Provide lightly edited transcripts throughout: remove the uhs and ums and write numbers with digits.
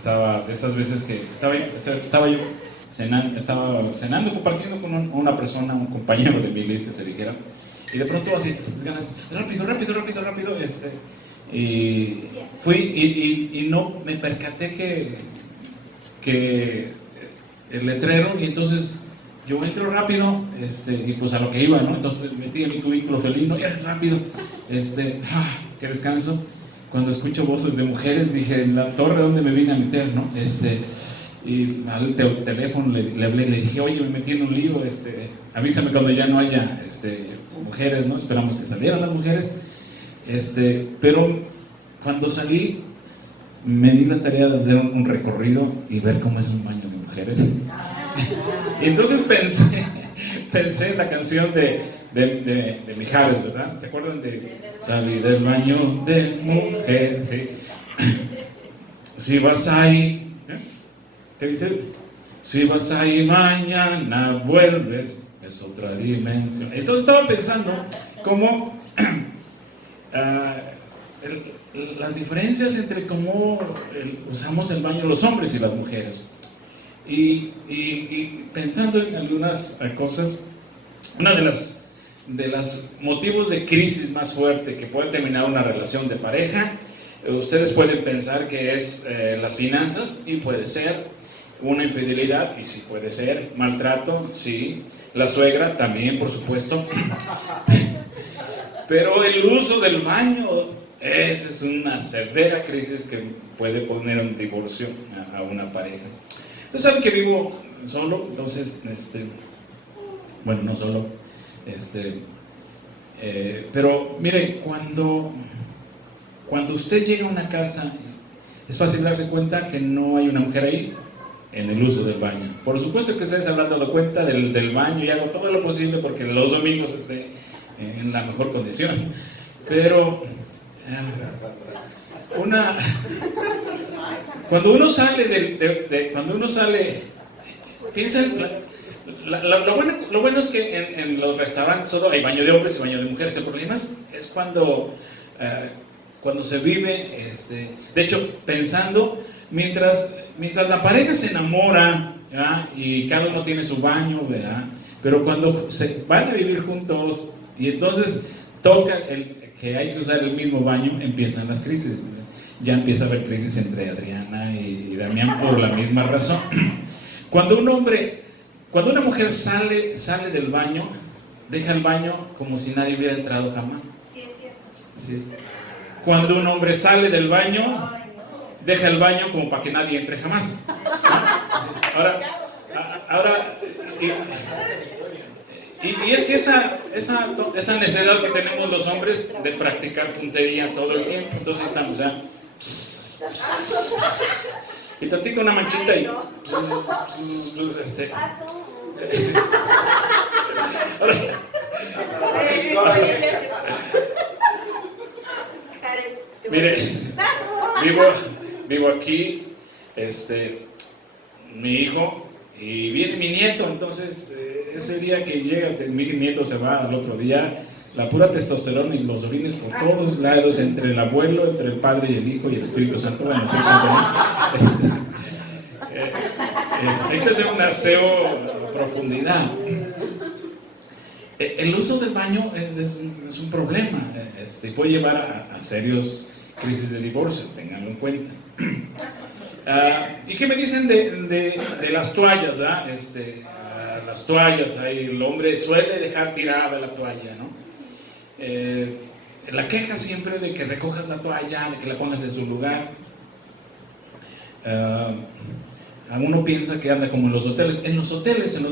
estaba de esas veces que estaba yo cenando, compartiendo con una persona, un compañero de mi iglesia, se dijera, y de pronto así, ganas, rápido, y fui y no me percaté que el letrero, y entonces yo entro rápido, y pues a lo que iba, ¿no? Entonces metí en mi cubículo felino, y rápido, qué descanso. Cuando escucho voces de mujeres, dije, en la torre donde me vine a meter, ¿no? Y al teléfono le hablé, le dije, oye, me metí en un lío, avísame cuando ya no haya mujeres, ¿no? Esperamos que salieran las mujeres, pero cuando salí, me di la tarea de dar un recorrido y ver cómo es un baño de mujeres. Y entonces pensé en la canción de Mijares, ¿verdad? ¿Se acuerdan de salí del baño de mujer? ¿Sí? Si vas ahí, ¿qué dice? Si vas ahí mañana vuelves, es otra dimensión. Entonces estaba pensando cómo las diferencias entre cómo usamos el baño los hombres y las mujeres. Y pensando en algunas cosas, una de los motivos de crisis más fuerte que puede terminar una relación de pareja, ustedes pueden pensar que es las finanzas, y puede ser una infidelidad, y sí puede ser maltrato, sí, la suegra también, por supuesto, pero el uso del baño, esa es una severa crisis que puede poner un divorcio a una pareja. Ustedes saben que vivo solo, entonces, bueno, no solo, pero mire, cuando usted llega a una casa, es fácil darse cuenta que no hay una mujer ahí en el uso del baño. Por supuesto que ustedes habrán dado cuenta del baño, y hago todo lo posible porque los domingos esté en la mejor condición, pero cuando uno sale piensa, lo bueno es que en los restaurantes solo hay baño de hombres y baño de mujeres. El problema es cuando se vive, de hecho, pensando, mientras la pareja se enamora, ¿verdad? Y cada uno tiene su baño, ¿verdad? Pero cuando se van a vivir juntos y entonces toca que hay que usar el mismo baño, empiezan las crisis, ¿verdad? Ya empieza a haber crisis entre Adriana y Damián por la misma razón. Cuando una mujer sale del baño, deja el baño como si nadie hubiera entrado jamás. Sí, es cierto. Sí. Cuando un hombre sale del baño, deja el baño como para que nadie entre jamás. Ahora y es que esa necesidad que tenemos los hombres de practicar puntería todo el tiempo, entonces estamos, y tantica una manchita y mire, vivo aquí, mi hijo, y viene mi nieto, entonces ese día que llega, mi nieto se va al otro día, la pura testosterona y los orines por todos lados, entre el abuelo, entre el padre y el hijo y el Espíritu Santo. Bueno, hay que hacer un aseo a profundidad. El uso del baño es un problema, puede llevar a serios crisis de divorcio, tenganlo en cuenta. ¿Y qué me dicen de las toallas? Las toallas, el hombre suele dejar tirada la toalla, ¿no? La queja siempre de que recojas la toalla, de que la pongas en su lugar. Uno piensa que anda como en los hoteles. En los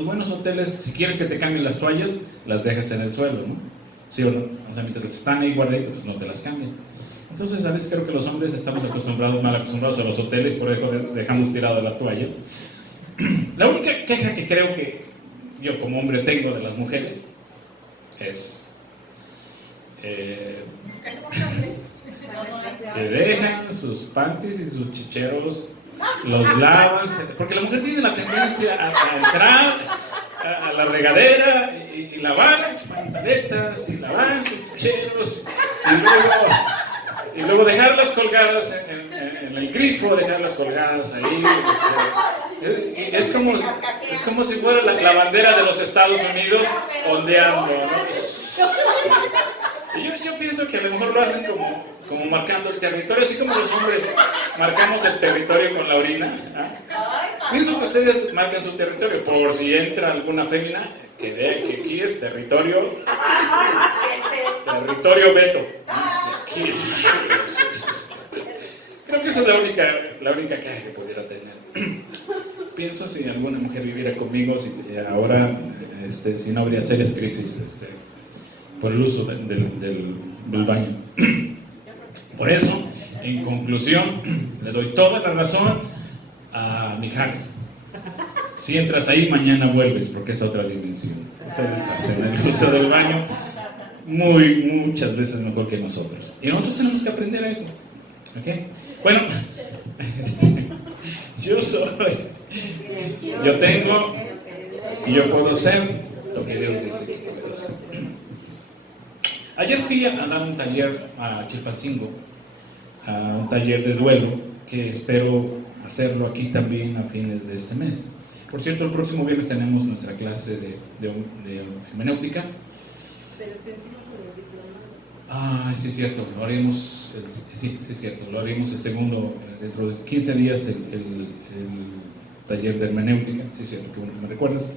buenos hoteles, si quieres que te cambien las toallas, las dejas en el suelo, ¿no? ¿Sí o no? O sea, mientras están ahí guardaditas, pues no te las cambian. Entonces, a veces creo que los hombres estamos mal acostumbrados a los hoteles, por eso dejamos tirada la toalla. La única queja que creo que yo como hombre tengo de las mujeres es que dejan sus panties y sus chicheros, los lavan, porque la mujer tiene la tendencia a entrar a la regadera y lavar sus pantaletas y lavar sus chicheros, y luego Y luego dejarlas colgadas en el grifo, dejarlas colgadas ahí. Es como si fuera la bandera de los Estados Unidos ondeando, ¿no? Y yo pienso que a lo mejor lo hacen como marcando el territorio, así como los hombres marcamos el territorio con la orina. Pienso que ustedes marcan su territorio por si entra alguna fémina, que vea que aquí es territorio Beto. Aquí. Creo que esa es la única queja que pudiera tener. Pienso si alguna mujer viviera conmigo, ahora si no habría serias crisis por el uso del baño. Por eso, en conclusión, le doy toda la razón a Mijares. Si entras ahí, mañana vuelves, porque es otra dimensión. Ustedes hacen el uso del baño muchas veces mejor que nosotros. Y nosotros tenemos que aprender a eso. ¿Okay? Bueno, yo tengo y yo puedo ser lo que Dios dice que puedo ser. Ayer fui a dar un taller a Chilpancingo, a un taller de duelo, que espero hacerlo aquí también a fines de este mes. Por cierto, el próximo viernes tenemos nuestra clase de hermenéutica. Pero se encima por el diplomado. Sí, es cierto, lo haremos, es cierto, lo haremos el segundo, dentro de 15 días, el taller de hermenéutica, sí, es cierto, que bueno que me recuerdas.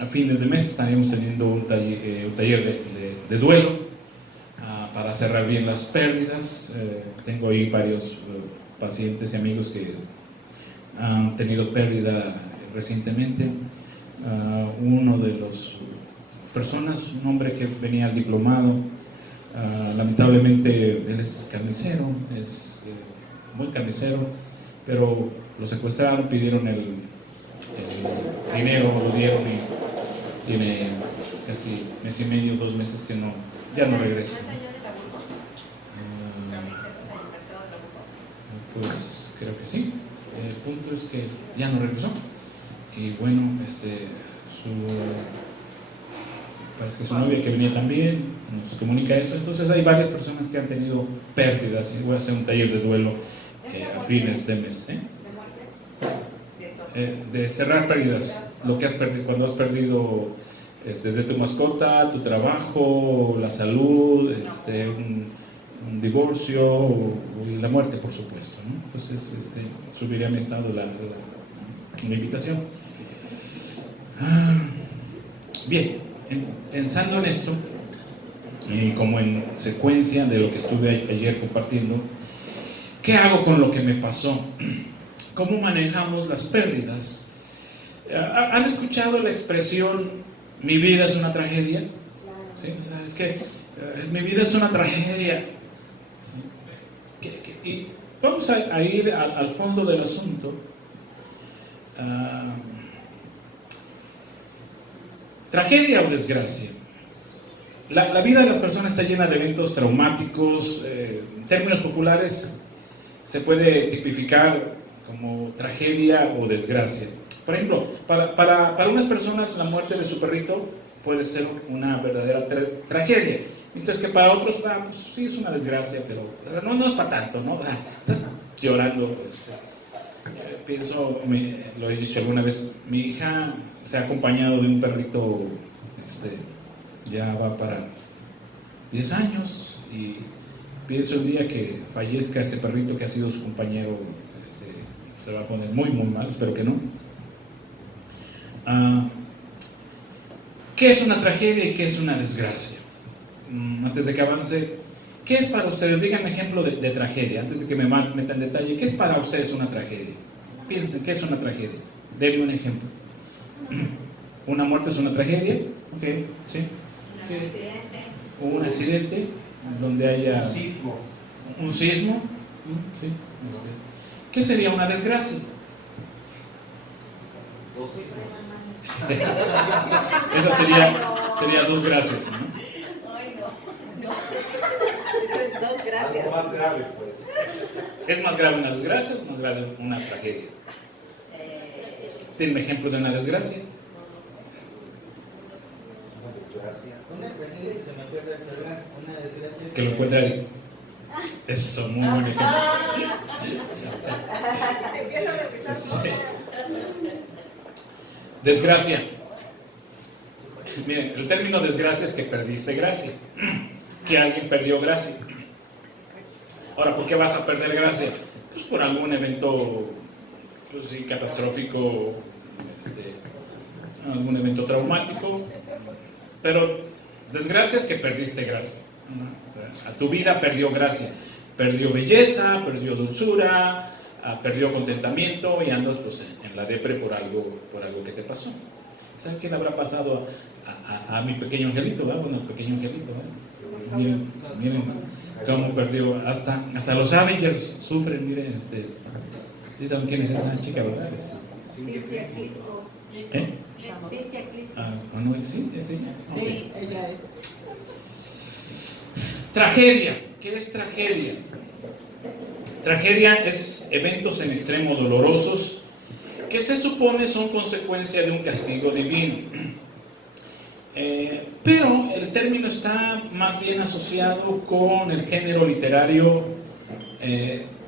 A fines de mes estaremos teniendo un taller de duelo para cerrar bien las pérdidas. Tengo ahí varios pacientes y amigos que han tenido pérdida recientemente. Uno de los personas, un hombre que venía al diplomado, lamentablemente él es carnicero, es muy carnicero, pero lo secuestraron, pidieron el dinero, lo dieron y tiene casi mes y medio, 2 meses que ya no regresa. Pues creo que sí. El punto es que ya no regresó. Y bueno, parece que su novia que venía también nos comunica eso. Entonces hay varias personas que han tenido pérdidas y voy a hacer un taller de duelo a fines de mes. De cerrar pérdidas, lo que has perdido, cuando has perdido desde tu mascota, tu trabajo, la salud, un divorcio y la muerte, por supuesto, ¿no? Entonces subiré a mi estado la invitación. Bien, pensando en esto, como en secuencia de lo que estuve ayer compartiendo, ¿qué hago con lo que me pasó? ¿Cómo manejamos las pérdidas? ¿Han escuchado la expresión mi vida es una tragedia? ¿Sí? O sea, es que mi vida es una tragedia. ¿Sí? Y vamos a ir al fondo del asunto. ¿Tragedia o desgracia? La vida de las personas está llena de eventos traumáticos. En términos populares se puede tipificar como tragedia o desgracia. Por ejemplo, para unas personas la muerte de su perrito puede ser una verdadera tragedia, mientras que para otros, pues sí es una desgracia, pero no es para tanto, ¿no? Estás llorando. Pienso, lo he dicho alguna vez, mi hija se ha acompañado de un perrito, ya va para 10 años, y pienso el día que fallezca ese perrito que ha sido su compañero, se va a poner muy mal, espero que no. ¿Qué es una tragedia y qué es una desgracia? Antes de que avance, ¿qué es para ustedes? Díganme ejemplo de tragedia, antes de que me meta en detalle. ¿Qué es para ustedes una tragedia? Piensen, ¿qué es una tragedia? Denme un ejemplo. ¿Una muerte es una tragedia? Ok, ¿sí? Un accidente donde haya... Un sismo. Sí. ¿Qué sería una desgracia? Esa sería 2 gracias, ¿no? Ay, no. Eso es 2 gracias. Algo más grave, pues. ¿Es más grave una desgracia o es más grave una tragedia? Denme ejemplo de una desgracia. Una desgracia. Una tragedia, si se me acuerda, una desgracia. Es que lo encuentra ahí. Eso, muy buen ejemplo. Sí. Desgracia. Miren, el término desgracia es que perdiste gracia, que alguien perdió gracia. Ahora, ¿por qué vas a perder gracia? Pues por algún evento, pues sí, catastrófico, algún evento traumático. Pero desgracia es que perdiste gracia. A tu vida perdió gracia, perdió belleza, perdió dulzura, perdió contentamiento y andas pues en la depre por algo que te pasó. ¿Saben qué le habrá pasado a mi pequeño angelito? Bueno, el pequeño angelito, miren cómo perdió, hasta los Avengers sufren, miren, ¿sí saben quién es esa chica, verdad? Cynthia Clitbo. ¿Eh? Cynthia Clitbo. ¿No existe? ¿Sí? Okay. Sí, ella es. Tragedia. ¿Qué es tragedia? Tragedia es eventos en extremo dolorosos que se supone son consecuencia de un castigo divino. Pero el término está más bien asociado con el género literario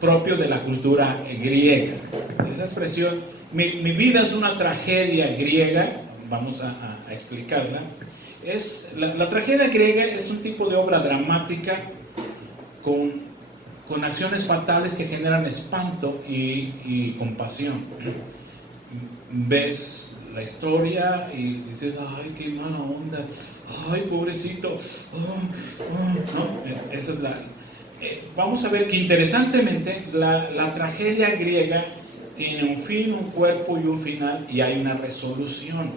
propio de la cultura griega. Esa expresión, mi vida es una tragedia griega, vamos a explicarla. La tragedia griega es un tipo de obra dramática con acciones fatales que generan espanto y compasión. Ves la historia y dices, ay, qué mala onda, ay, pobrecito, ¿no? Esa es vamos a ver que interesantemente la tragedia griega tiene un fin, un cuerpo y un final, y hay una resolución.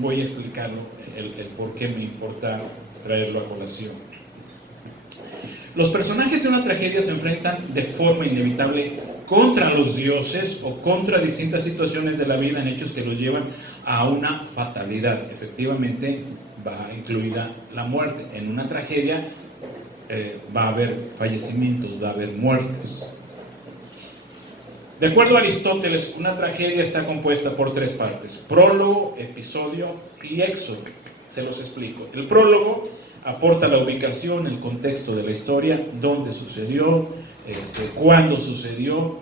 Voy a explicarlo, el por qué me importa traerlo a colación. Los personajes de una tragedia se enfrentan de forma inevitable contra los dioses o contra distintas situaciones de la vida en hechos que los llevan a una fatalidad. Efectivamente, va incluida la muerte. En una tragedia va a haber fallecimientos, va a haber muertes. De acuerdo a Aristóteles, una tragedia está compuesta por 3 partes: prólogo, episodio y éxodo. Se los explico. El prólogo aporta la ubicación, el contexto de la historia, dónde sucedió, cuándo sucedió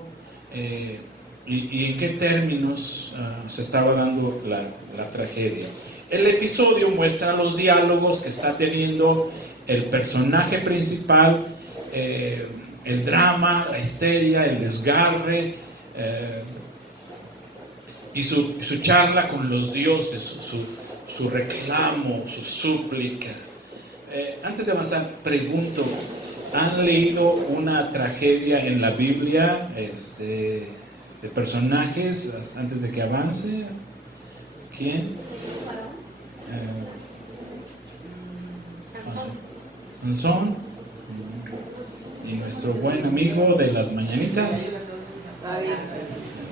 y en qué términos se estaba dando la tragedia. El episodio muestra los diálogos que está teniendo el personaje principal, el drama, la histeria, el desgarre y su charla con los dioses, su reclamo, su súplica. Antes de avanzar, pregunto, ¿han leído una tragedia en la Biblia de personajes antes de que avance? ¿Quién? Sansón. Y nuestro buen amigo de las mañanitas,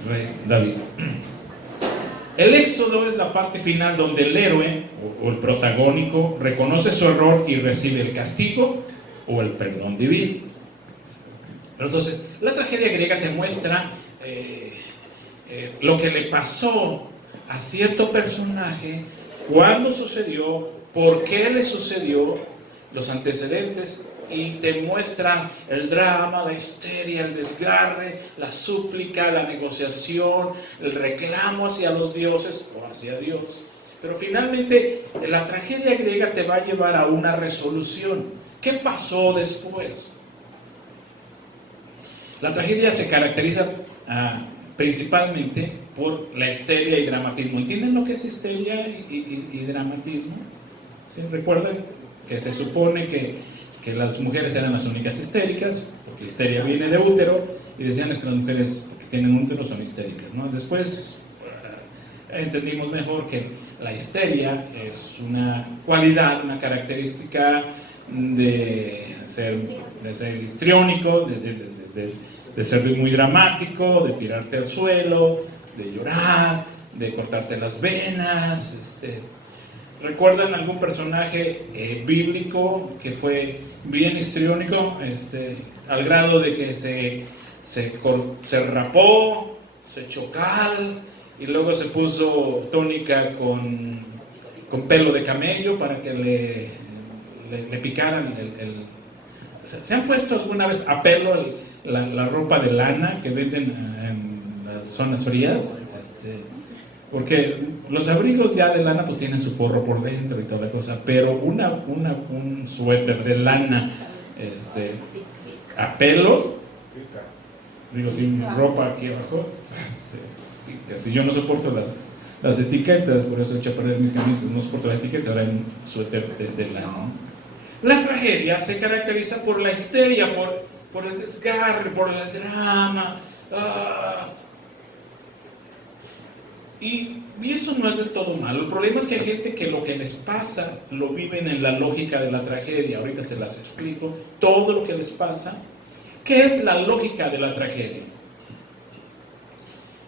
Rey David. El éxodo es la parte final donde el héroe o el protagónico reconoce su error y recibe el castigo o el perdón divino. Entonces, la tragedia griega te muestra lo que le pasó a cierto personaje, cuándo sucedió, por qué le sucedió, los antecedentes, y te muestra el drama, la histeria, el desgarre, la súplica, la negociación, el reclamo hacia los dioses o hacia Dios. Pero finalmente la tragedia griega te va a llevar a una resolución. ¿Qué pasó después? La tragedia se caracteriza principalmente por la histeria y dramatismo. ¿Entienden lo que es histeria y dramatismo? ¿Sí? ¿Recuerdan que se supone que las mujeres eran las únicas histéricas, porque histeria viene de útero, y decían que las mujeres que tienen útero son histéricas, ¿no? Después entendimos mejor que la histeria es una cualidad, una característica de ser histriónico, de ser muy dramático, de tirarte al suelo, de llorar, de cortarte las venas. ¿Recuerdan algún personaje bíblico que fue bien histriónico, al grado de que se rapó, se echó cal y luego se puso túnica con pelo de camello para que le picaran ¿Se han puesto alguna vez a pelo la ropa de lana que venden en las zonas frías? Porque los abrigos ya de lana pues tienen su forro por dentro y toda la cosa, pero un suéter de lana a pelo, digo, sin ropa aquí abajo, si yo no soporto las etiquetas, por eso he hecho a perder mis camisas, no soporto las etiquetas, ahora en suéter de lana. La tragedia se caracteriza por la histeria, por el desgarre, por el drama. Y eso no es del todo malo. El problema es que hay gente que lo que les pasa lo viven en la lógica de la tragedia. Ahorita se las explico. Todo lo que les pasa. ¿Qué es la lógica de la tragedia?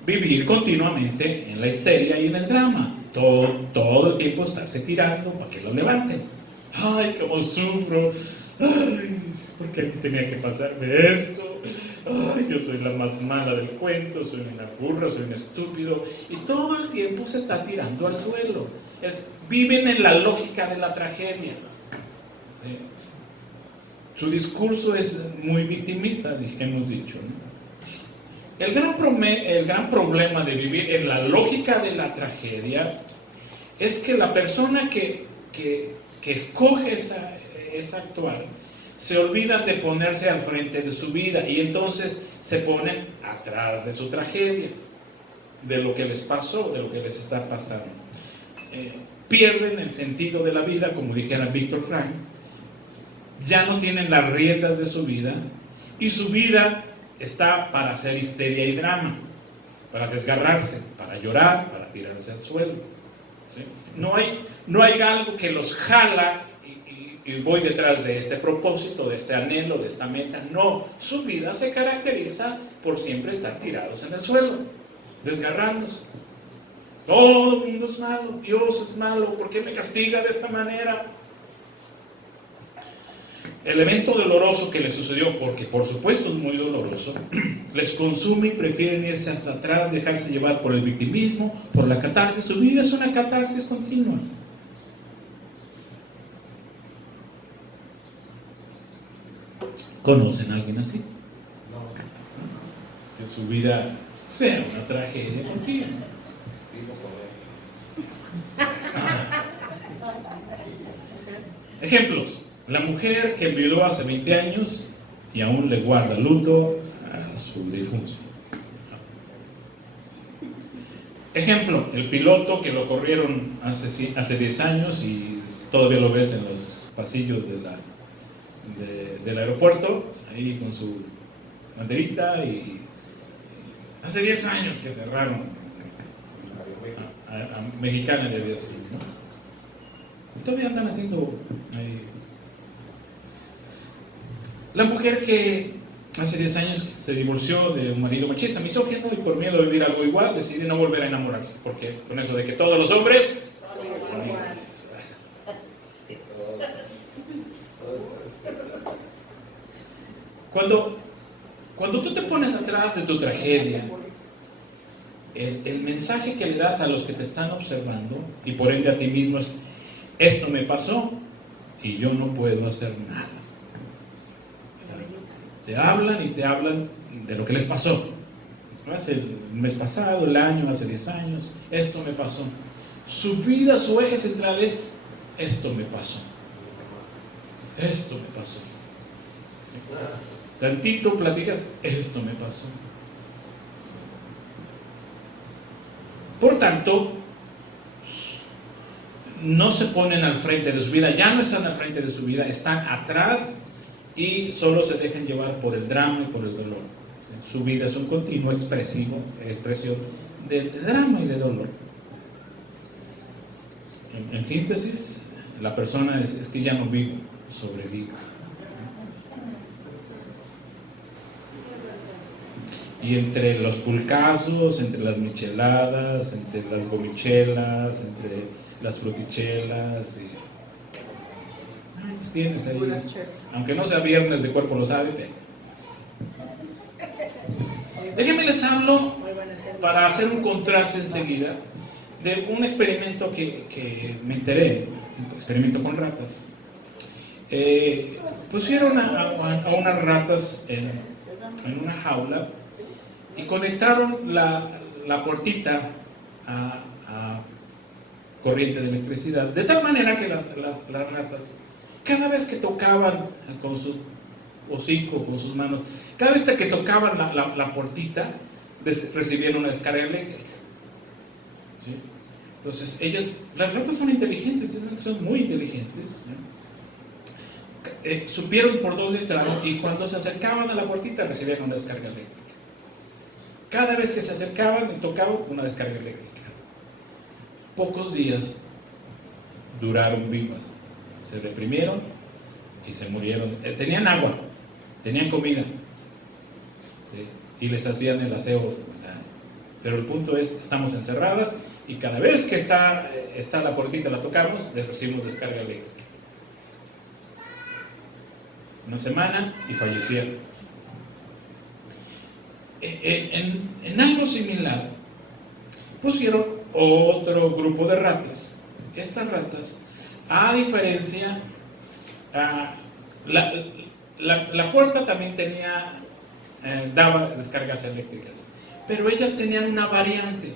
Vivir continuamente en la histeria y en el drama. Todo el tiempo estarse tirando para que lo levanten. Ay, cómo sufro. Ay, ¿por qué a mí tenía que pasarme esto? Ay, yo soy la más mala del cuento, soy una burra, soy un estúpido. Y todo el tiempo se está tirando al suelo. Viven en la lógica de la tragedia. ¿Sí? Su discurso es muy victimista, hemos dicho, ¿no? El gran problema de vivir en la lógica de la tragedia es que la persona que escoge esa actual se olvidan de ponerse al frente de su vida y entonces se ponen atrás de su tragedia, de lo que les pasó, de lo que les está pasando. Pierden el sentido de la vida, como dijera Víctor Frank, ya no tienen las riendas de su vida y su vida está para hacer histeria y drama, para desgarrarse, para llorar, para tirarse al suelo. ¿Sí? No hay algo que los jala y voy detrás de este propósito, de este anhelo, de esta meta. No, su vida se caracteriza por siempre estar tirados en el suelo, desgarrándose. Todo el mundo es malo, Dios es malo, ¿por qué me castiga de esta manera? El evento doloroso que les sucedió, porque por supuesto es muy doloroso, les consume y prefieren irse hasta atrás, dejarse llevar por el victimismo, por la catarsis. Su vida es una catarsis continua. ¿Conocen a alguien así? No. Que su vida sea una tragedia continua. Ejemplos. La mujer que enviudó hace 20 años y aún le guarda luto a su difunto. Ejemplo, el piloto que lo corrieron hace 10 años y todavía lo ves en los pasillos del aeropuerto, ahí con su banderita, y hace 10 años que cerraron a Mexicana de Aviación, ¿no? Y todavía andan haciendo ahí. La mujer que hace 10 años se divorció de un marido machista, misógino, y por miedo a vivir algo igual decide no volver a enamorarse, porque con eso de que todos los hombres son iguales. Cuando tú te pones atrás de tu tragedia, el mensaje que le das a los que te están observando y por ende a ti mismo es: esto me pasó y yo no puedo hacer nada. Te hablan y te hablan de lo que les pasó. Hace el mes pasado, el año, hace 10 años, esto me pasó. Su vida, su eje central es: esto me pasó. Esto me pasó. Tantito platicas: esto me pasó. Por tanto, no se ponen al frente de su vida, ya no están al frente de su vida, están atrás y solo se dejan llevar por el drama y por el dolor. Su vida es un continuo expresión de drama y de dolor. En síntesis, la persona es que ya no vivo, sobrevivo. Y entre los pulcazos, entre las micheladas, entre las gomichelas, entre las frutichelas, y pues tienes ahí, aunque no sea viernes de cuerpo lo sabe. Déjenme les hablo, para hacer un contraste enseguida, de un experimento que me enteré, un experimento con ratas. pusieron a unas ratas en una jaula y conectaron la puertita a corriente de electricidad, de tal manera que las ratas, cada vez que tocaban con su hocico, con sus manos, cada vez que tocaban la puertita, recibían una descarga eléctrica. ¿Sí? Entonces, las ratas son inteligentes, son muy inteligentes, ¿no? Supieron por dónde entraron y cuando se acercaban a la puertita recibían una descarga eléctrica. Cada vez que se acercaban y tocaban, una descarga eléctrica. Pocos días duraron vivas, se deprimieron y se murieron. Tenían agua, tenían comida, ¿sí? Y les hacían el aseo, ¿verdad? Pero el punto es, estamos encerradas y cada vez que está la puertita, la tocamos, le recibimos descarga eléctrica. Una semana y fallecieron. En algo similar pusieron otro grupo de ratas. Estas ratas, a diferencia, la puerta también daba descargas eléctricas, pero ellas tenían una variante.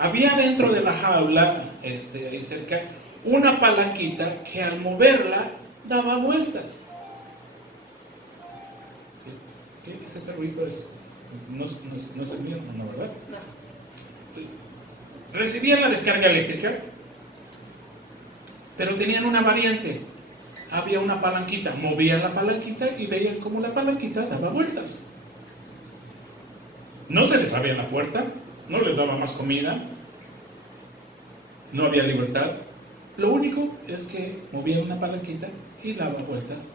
Había dentro de la jaula, ahí cerca, una palanquita que al moverla daba vueltas. ¿Sí? ¿Qué es ese ruido? No es el mío, ¿no, verdad? No. Recibían la descarga eléctrica, pero tenían una variante. Había una palanquita, movían la palanquita y veían cómo la palanquita daba vueltas. No se les abría la puerta, no les daba más comida, no había libertad. Lo único es que movían una palanquita y daba vueltas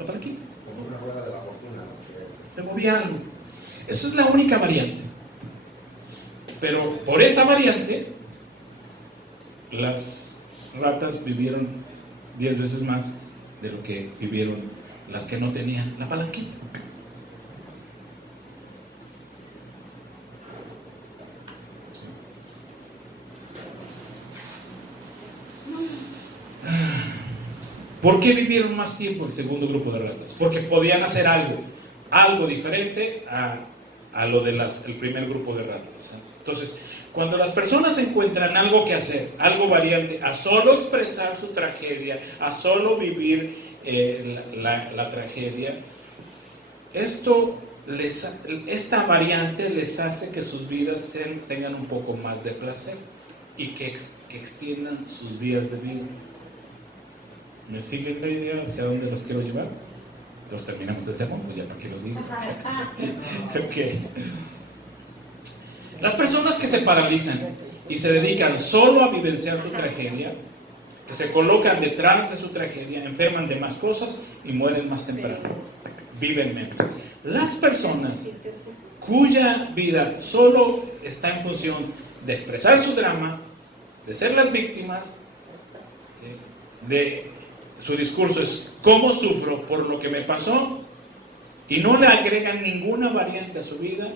la palanquita. Como una rueda de la fortuna, ¿no? Se movía algo. Esa es la única variante. Pero por esa variante, las ratas vivieron 10 veces más de lo que vivieron las que no tenían la palanquita. ¿Por qué vivieron más tiempo el segundo grupo de ratas? Porque podían hacer algo diferente a lo del primer grupo de ratas. Entonces, cuando las personas encuentran algo que hacer, algo variante, a solo expresar su tragedia, a solo vivir la tragedia, esta variante les hace que sus vidas tengan un poco más de placer y que extiendan sus días de vida. ¿Me siguen la idea hacia dónde los quiero llevar? Entonces terminamos de ese punto, ya para que los diga. Okay. Las personas que se paralizan y se dedican solo a vivenciar su tragedia, que se colocan detrás de su tragedia, enferman de más cosas y mueren más temprano, viven menos. Las personas cuya vida solo está en función de expresar su drama, de ser las víctimas, de su discurso es cómo sufro por lo que me pasó y no le agregan ninguna variante a su vida,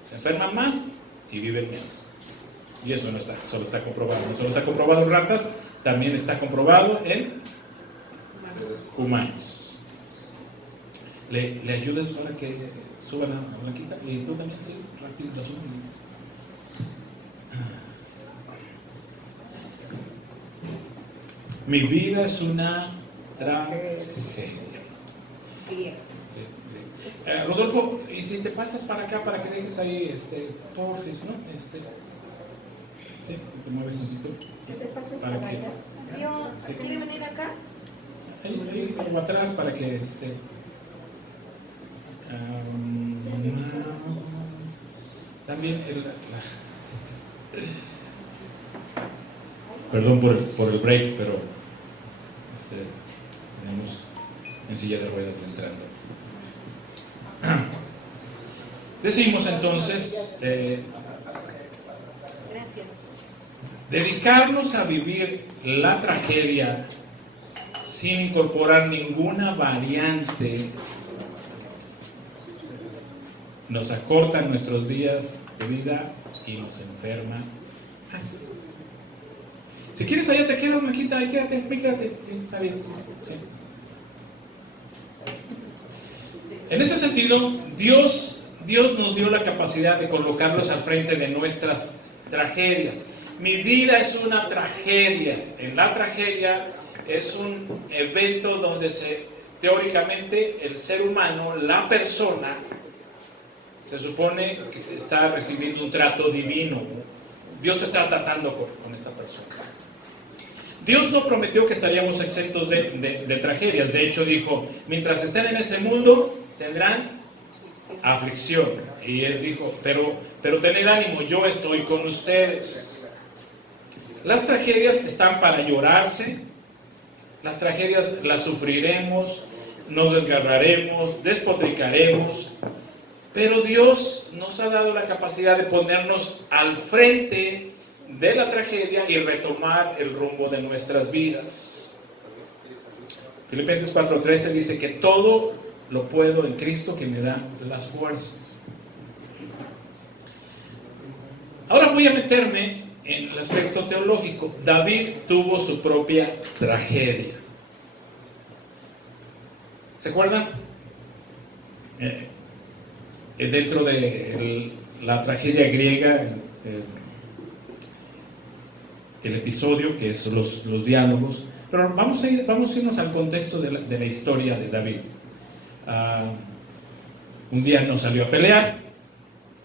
se enferman más y viven menos. Y eso no solo está comprobado, no solo está comprobado en ratas, también está comprobado en humanos. ¿Le ayudas para que suban a Blanquita? Y tú también, sí, rápido, los últimos. Mi vida es una tragedia. Sí. Rodolfo, y si te pasas para acá para que dejes ahí, porfis, ¿no? Sí, si te mueves tantito. ¿Si te pasas para allá? Yo, Sí. ¿quiere venir acá? Ahí como atrás para que también perdón por el break, pero tenemos en silla de ruedas entrando. Decimos entonces Gracias. dedicarnos a vivir la tragedia sin incorporar ninguna variante nos acorta nuestros días de vida y nos enferma más. Si quieres allá te quedas, Maquita, ahí quédate, quédate. Sí, está bien. Sí. En ese sentido, Dios nos dio la capacidad de colocarlos al frente de nuestras tragedias. Mi vida es una tragedia. En la tragedia es un evento donde teóricamente el ser humano, la persona, se supone que está recibiendo un trato divino. Dios está tratando con esta persona. Dios no prometió que estaríamos exentos de tragedias. De hecho dijo, mientras estén en este mundo tendrán aflicción. Y Él dijo, pero tened ánimo, yo estoy con ustedes. Las tragedias están para llorarse. Las tragedias las sufriremos, nos desgarraremos, despotricaremos. Pero Dios nos ha dado la capacidad de ponernos al frente de la tragedia y retomar el rumbo de nuestras vidas. Filipenses 4:13 dice que todo lo puedo en Cristo que me da las fuerzas. Ahora voy a meterme en el aspecto teológico. David tuvo su propia tragedia. ¿Se acuerdan? Dentro de la tragedia griega, el episodio que es los diálogos, pero vamos a irnos al contexto de la historia de David. Un día no salió a pelear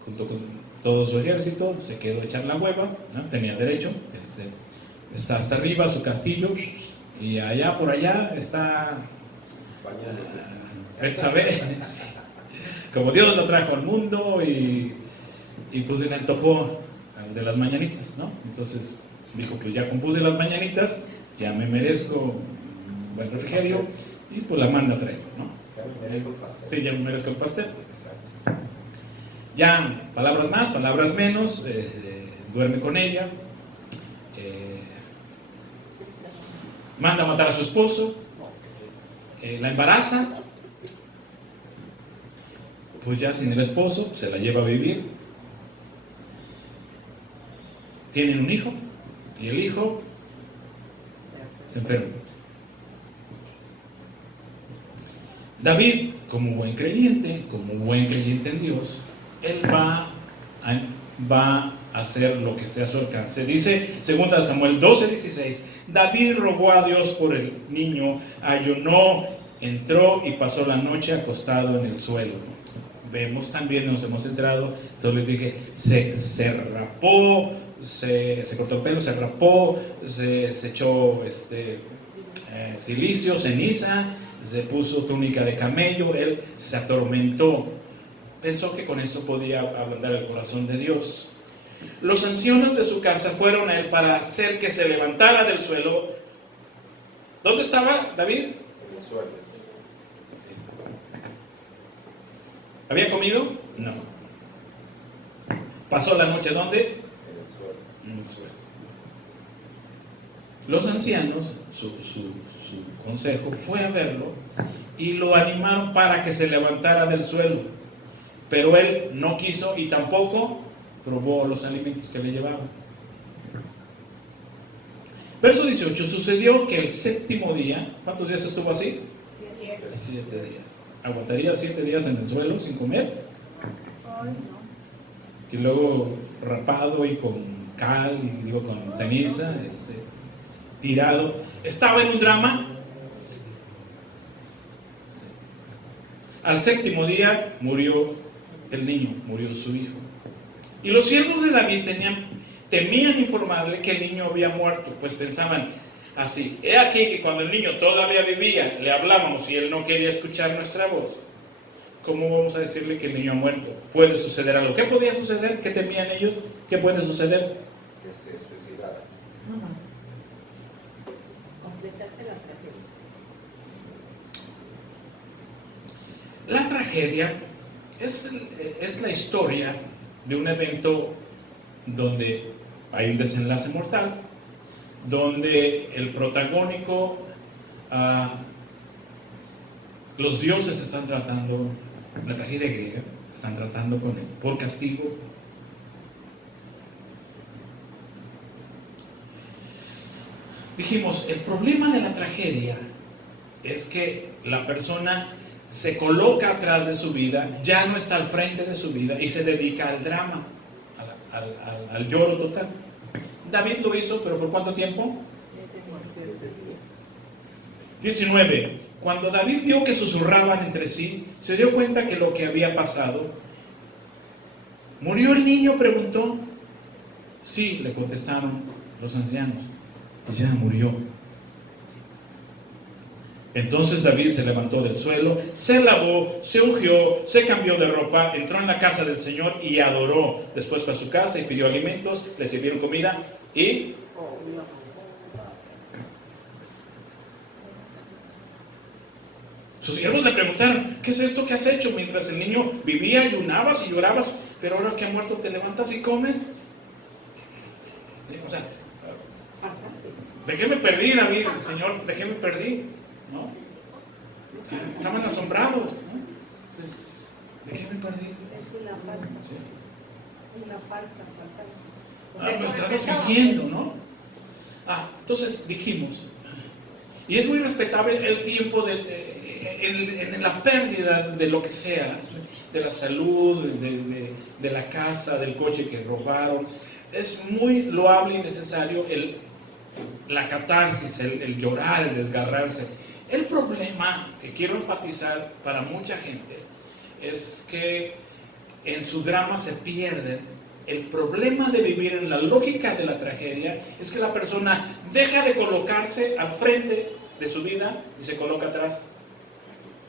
junto con todo su ejército, se quedó a echar la hueva, ¿no? Tenía derecho, está hasta arriba su castillo, y allá por allá está Betsabé, como Dios lo trajo al mundo, y pues se le antojó de las mañanitas, ¿no? Entonces dijo, pues ya compuse las mañanitas, ya me merezco un buen refrigerio, y pues la manda a traer, ¿no? Sí, ya me merezco el pastel. Ya, palabras más, palabras menos, duerme con ella, manda a matar a su esposo, la embaraza, pues ya sin el esposo, se la lleva a vivir, tienen un hijo, y el hijo se enferma. David, como buen creyente en Dios, él va a hacer lo que esté a su alcance. Dice 2 Samuel 12:16, David rogó a Dios por el niño, ayunó, entró y pasó la noche acostado en el suelo. Vemos también, nos hemos entrado, entonces les dije, se rapó, se cortó el pelo, se rapó, se echó silicio, ceniza, se puso túnica de camello, él se atormentó. Pensó que con esto podía ablandar el corazón de Dios. Los ancianos de su casa fueron a él para hacer que se levantara del suelo. ¿Dónde estaba David? En el suelo. ¿Había comido? No. ¿Pasó la noche dónde? En el suelo. En el suelo. Los ancianos, su consejo fue a verlo y lo animaron para que se levantara del suelo. Pero él no quiso y tampoco probó los alimentos que le llevaban. Verso 18, sucedió que el séptimo día, ¿cuántos días estuvo así? 7 días. ¿Aguantaría 7 días en el suelo sin comer? Y luego rapado y con cal, y digo con ceniza, tirado. ¿Estaba en un drama? Sí. Al séptimo día murió el niño, murió su hijo. Y los siervos de David temían informarle que el niño había muerto, pues pensaban así: he aquí que cuando el niño todavía vivía, le hablábamos y él no quería escuchar nuestra voz. ¿Cómo vamos a decirle que el niño ha muerto? Puede suceder algo. ¿Qué podía suceder? ¿Qué temían ellos? ¿Qué puede suceder? Que se suicidara. Completarse la tragedia. La tragedia es la historia de un evento donde hay un desenlace mortal, donde el protagónico, los dioses están tratando, la tragedia griega, están tratando con él por castigo. dijimos, el problema de la tragedia es que la persona se coloca atrás de su vida, ya no está al frente de su vida y se dedica al drama, al lloro total. David lo hizo, pero ¿por cuánto tiempo? 19. Cuando David vio que susurraban entre sí, se dio cuenta que lo que había pasado. ¿Murió el niño?, preguntó. Sí, le contestaron los ancianos, ya murió. Entonces David se levantó del suelo, se lavó, se ungió, se cambió de ropa, entró en la casa del Señor y adoró. Después fue a su casa y pidió alimentos, le sirvieron comida y sus siervos le preguntaron, ¿qué es esto que has hecho? Mientras el niño vivía, ayunabas y llorabas, pero ahora que ha muerto te levantas y comes. O sea, ¿de qué me perdí, David? Señor, ¿de qué me perdí? ¿No? Estaban asombrados, ¿no? Entonces, ¿de qué me perdí? Es una farsa. Sí. Una farsa. Pues estás fingiendo, ¿no? Entonces dijimos, y es muy respetable el tiempo en la pérdida de lo que sea, de la salud, de la casa, del coche que robaron. Es muy loable y necesario la catarsis, el llorar, el desgarrarse. El problema que quiero enfatizar para mucha gente es que en su drama se pierden. El problema de vivir en la lógica de la tragedia es que la persona deja de colocarse al frente de su vida y se coloca atrás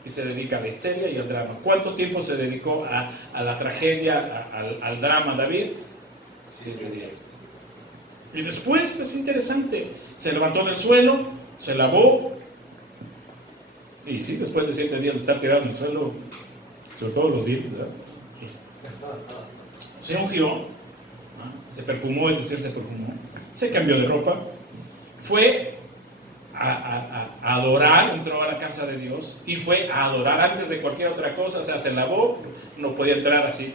y se dedica a la histeria y al drama. ¿Cuánto tiempo se dedicó a la tragedia, al drama, David? 7 días. Y después es interesante, se levantó del suelo, se lavó, y sí, después de 7 días de estar tirado en el suelo, sobre todo los dientes, ¿verdad? Se ungió, se perfumó, es decir, se cambió de ropa, fue a adorar, entró a la casa de Dios y fue a adorar antes de cualquier otra cosa. O sea, se lavó, no podía entrar así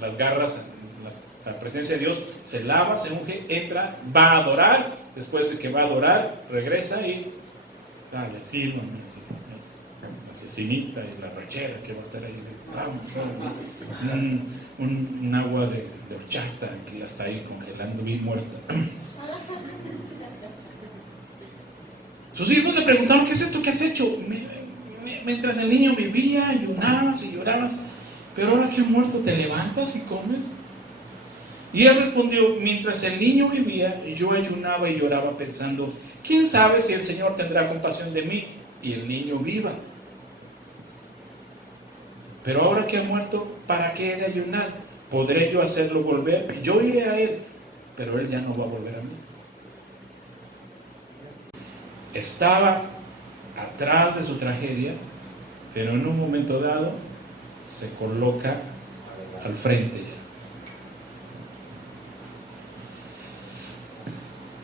las garras en la presencia de Dios, se lava, se unge, entra, va a adorar, después de que va a adorar, regresa y así, la cecinita y la rachera que va a estar ahí, un agua de horchata que ya está ahí congelando, bien muerta. Sus hijos le preguntaron, ¿qué es esto que has hecho? Mientras el niño vivía, ayunabas y llorabas, pero ahora que ha muerto te levantas y comes. Y él respondió, mientras el niño vivía, yo ayunaba y lloraba pensando, ¿quién sabe si el Señor tendrá compasión de mí y el niño viva? Pero ahora que ha muerto, ¿para qué he de ayunar? ¿Podré yo hacerlo volver? Yo iré a él, pero él ya no va a volver a mí. Estaba atrás de su tragedia, pero en un momento dado se coloca al frente ya.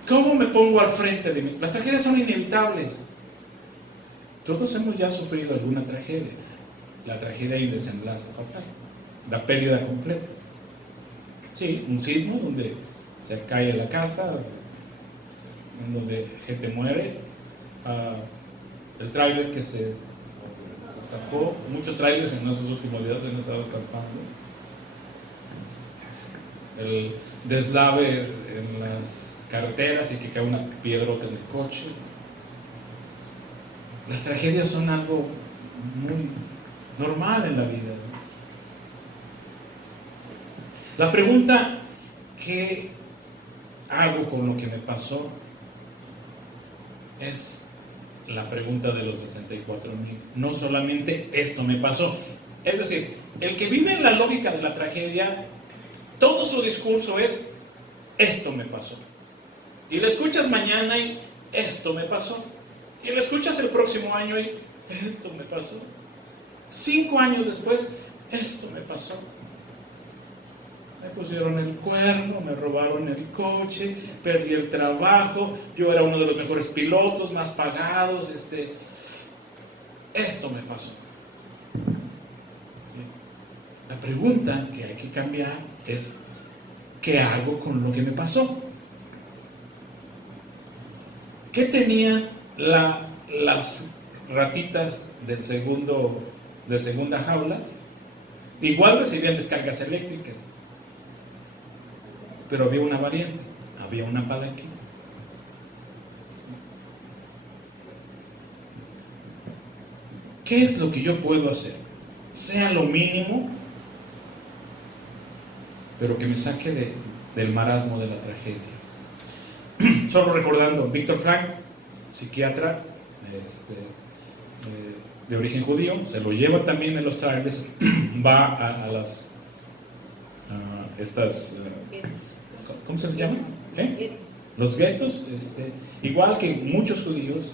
¿Cómo me pongo al frente de mí? Las tragedias son inevitables. Todos hemos ya sufrido alguna tragedia. La tragedia y desenlace fatal, la pérdida completa. Sí, un sismo donde se cae la casa, en donde gente muere, el tráiler que se estampó, muchos tráilers en estos últimos días han estado estampando, el deslave en las carreteras y que cae una piedrota en el coche. Las tragedias son algo muy normal en la vida. La pregunta, ¿qué hago con lo que me pasó? Es la pregunta de los 64,000. No solamente esto me pasó. Es decir, el que vive en la lógica de la tragedia, todo su discurso es, esto me pasó. Y lo escuchas mañana y esto me pasó. Y lo escuchas el próximo año y esto me pasó. 5 años después, esto me pasó. Me pusieron el cuerno, me robaron el coche, perdí el trabajo, yo era uno de los mejores pilotos, más pagados, esto me pasó. ¿Sí? La pregunta que hay que cambiar es, ¿qué hago con lo que me pasó? ¿Qué tenían las ratitas de segunda jaula? Igual recibían descargas eléctricas, pero había una variante, había una palanquita. ¿Qué es lo que yo puedo hacer? Sea lo mínimo, pero que me saque del marasmo de la tragedia. Solo recordando, Víctor Frank, psiquiatra de origen judío, se lo lleva también en los trailers, va a estas, ¿cómo se le llaman? Los guetos, igual que muchos judíos,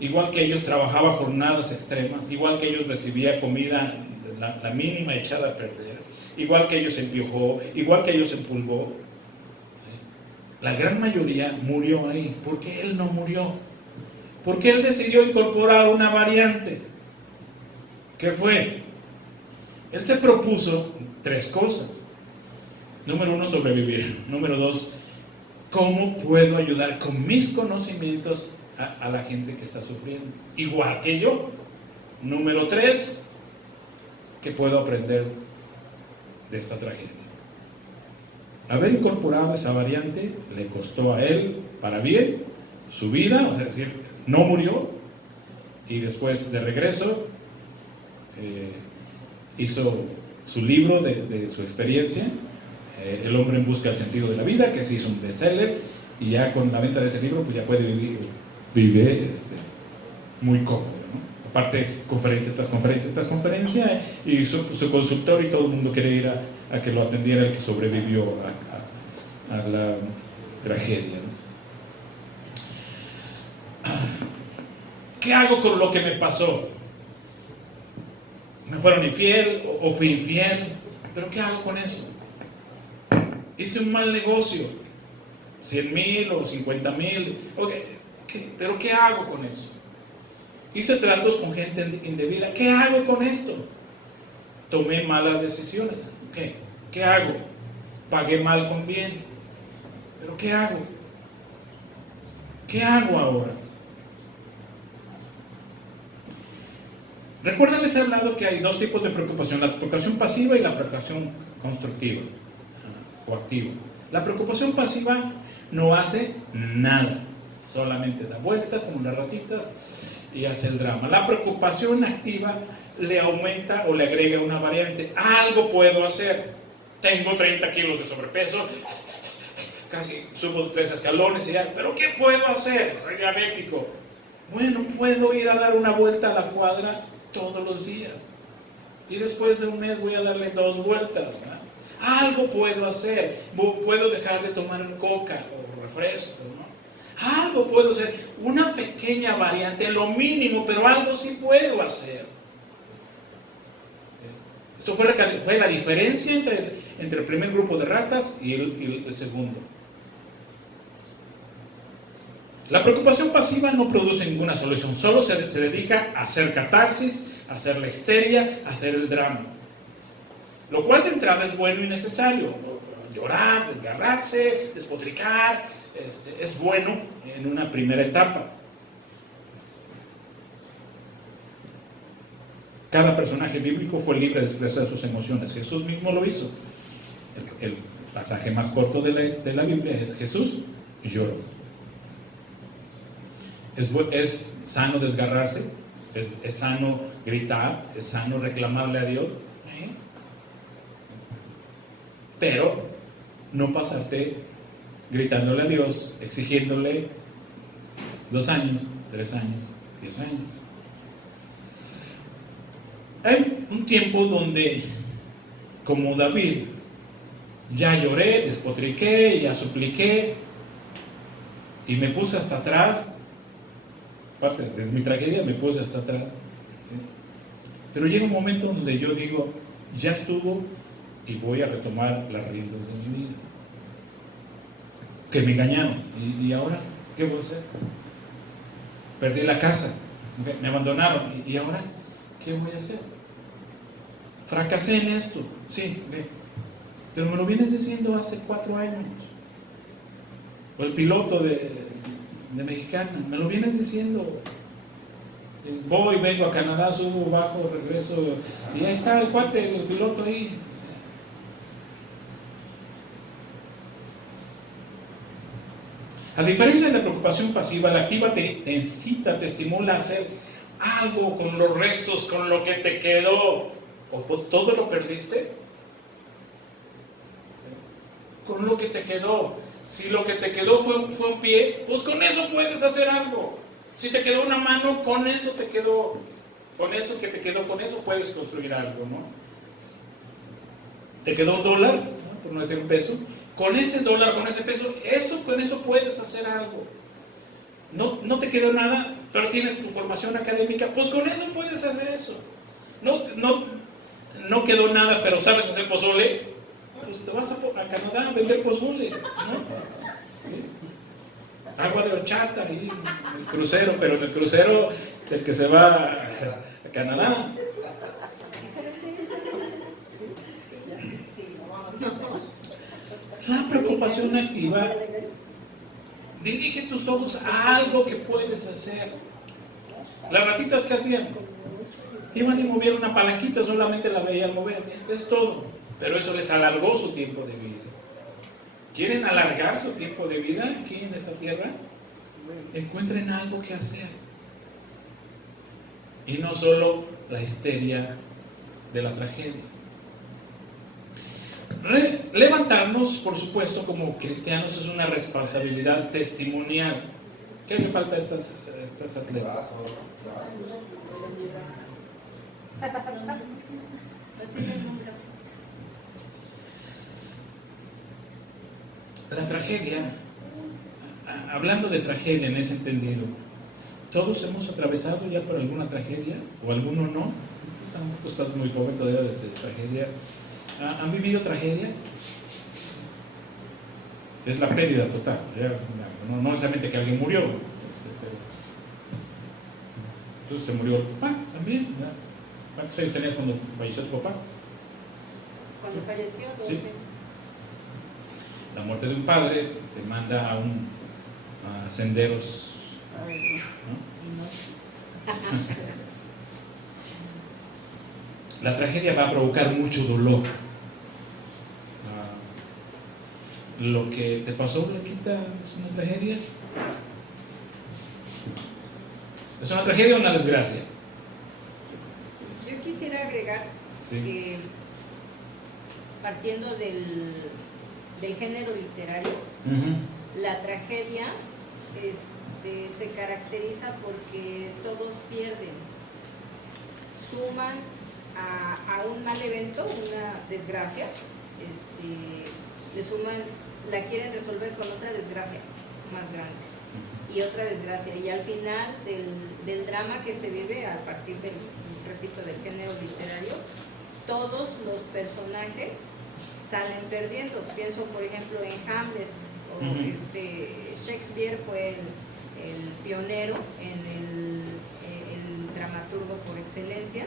igual que ellos trabajaba jornadas extremas, igual que ellos recibía comida la mínima echada a perder, igual que ellos se empiojó, igual que ellos se empolvó. La gran mayoría murió ahí. ¿Por qué él no murió? Porque él decidió incorporar una variante. ¿Qué fue? Él se propuso 3 cosas. Número 1, sobrevivir. Número 2, ¿cómo puedo ayudar con mis conocimientos a la gente que está sufriendo? Igual que yo. Número 3, ¿qué puedo aprender de esta tragedia? Haber incorporado esa variante le costó a él, para bien, su vida, o sea, es decir, no murió, y después de regreso hizo su libro de su experiencia, El hombre en busca del sentido de la vida, que se hizo un bestseller, y ya con la venta de ese libro pues ya puede vivir muy cómodo, ¿no? Aparte, conferencia tras conferencia tras conferencia, y su consultorio, y todo el mundo quiere ir a que lo atendiera el que sobrevivió a la tragedia, ¿no? ¿Qué hago con lo que me pasó? ¿Me fueron infiel o fui infiel? ¿Pero qué hago con eso? Hice un mal negocio, 100,000 o 50,000, ¿pero qué hago con eso? Hice tratos con gente indebida, ¿qué hago con esto? Tomé malas decisiones, ¿qué hago? Pagué mal con bien, ¿pero qué hago? ¿Qué hago ahora? Recuerden, les he hablado que hay 2 tipos de preocupación: la preocupación pasiva y la preocupación constructiva o activa. La preocupación pasiva no hace nada, solamente da vueltas como las ratitas y hace el drama. La preocupación activa le aumenta o le agrega una variante: algo puedo hacer. Tengo 30 kilos de sobrepeso, casi subo 3 escalones y ya, ¿pero qué puedo hacer? Soy diabético. Bueno, puedo ir a dar una vuelta a la cuadra todos los días, y después de un mes voy a darle 2 vueltas, ¿no? Algo puedo hacer. Puedo dejar de tomar coca o refresco, ¿no? Algo puedo hacer, una pequeña variante, lo mínimo, pero algo sí puedo hacer. Esto fue la diferencia entre el primer grupo de ratas y el segundo. La preocupación pasiva no produce ninguna solución, solo se dedica a hacer catarsis, a hacer la histeria, a hacer el drama. Lo cual de entrada es bueno y necesario. Llorar, desgarrarse, despotricar, es bueno en una primera etapa. Cada personaje bíblico fue libre de expresar sus emociones. Jesús mismo lo hizo. El pasaje más corto de la Biblia es: Jesús lloró. Es sano desgarrarse, es sano gritar, es sano reclamarle a Dios, pero no pasarte gritándole a Dios, exigiéndole 2 años, 3 años, 10 años. Hay un tiempo donde, como David, ya lloré, despotriqué, ya supliqué y me puse hasta atrás. Parte de mi tragedia, me puse hasta atrás, ¿sí? Pero llega un momento donde yo digo: ya estuvo, y voy a retomar las riendas de mi vida. Que me engañaron, y ahora ¿qué voy a hacer? Perdí la casa, me abandonaron, y ahora ¿qué voy a hacer? Fracasé en esto, sí, pero me lo vienes diciendo hace 4 años. O el piloto de Mexicana, me lo vienes diciendo. Sí, voy, vengo a Canadá, subo, bajo, regreso, y ahí está el cuate, el piloto ahí. A diferencia de la preocupación pasiva, la activa te incita, te estimula a hacer algo con los restos, con lo que te quedó. ¿O todo lo perdiste? Con lo que te quedó. Si lo que te quedó fue un pie, pues con eso puedes hacer algo. Si te quedó una mano, con eso te quedó. Con eso que te quedó, con eso puedes construir algo, ¿no? Te quedó un dólar, ¿no? Por no decir un peso. Con ese dólar, con ese peso, con eso puedes hacer algo. No te quedó nada, pero tienes tu formación académica, pues con eso puedes hacer eso. No quedó nada, pero sabes hacer pozole, pues te vas a Canadá a vender pozole, ¿no? ¿Sí? Agua de horchata ahí, en el crucero, pero en el crucero del que se va a Canadá. La preocupación activa dirige tus ojos a algo que puedes hacer. Las ratitas, ¿qué hacían? Iban y movían una palanquita, solamente la veían mover, es todo. Pero eso les alargó su tiempo de vida. ¿Quieren alargar su tiempo de vida aquí en esa tierra? Encuentren algo que hacer. Y no solo la histeria de la tragedia. Levantarnos, por supuesto, como cristianos es una responsabilidad testimonial. ¿Qué le falta a estas atletas? La tragedia, hablando de tragedia en ese entendido, todos hemos atravesado ya por alguna tragedia, o alguno no. Tampoco estás muy joven todavía desde tragedia. ¿Han vivido tragedia? Es la pérdida total. No necesariamente que alguien murió, pero entonces se murió el papá también. ¿Ya? ¿Cuántos años tenías cuando falleció tu papá? Cuando falleció, 12. Sí. La muerte de un padre te manda a senderos, ¿no? La tragedia va a provocar mucho dolor. Lo que te pasó, Blanquita, es una tragedia. ¿Es una tragedia o una desgracia? Yo quisiera agregar que partiendo del género literario, la tragedia se caracteriza porque todos pierden, suman a un mal evento, una desgracia, le suman, la quieren resolver con otra desgracia más grande y otra desgracia, y al final del drama que se vive a partir del, repito, del género literario, todos los personajes salen perdiendo. Pienso por ejemplo en Hamlet, o Shakespeare fue el pionero en el dramaturgo por excelencia,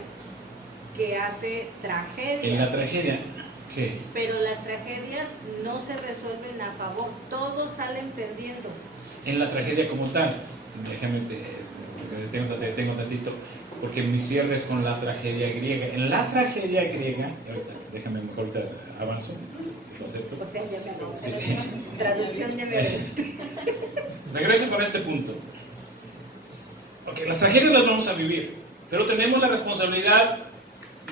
que hace tragedias. En la tragedia, ¿qué? Pero las tragedias no se resuelven a favor, todos salen perdiendo. En la tragedia como tal, déjame, te detengo tantito, porque mi cierre es con la tragedia griega. En la tragedia griega, déjame mejor avanzo, lo acepto. O sea, ya me Sí. traducción de verdad. Regreso con este punto. Ok, las tragedias las vamos a vivir, pero tenemos la responsabilidad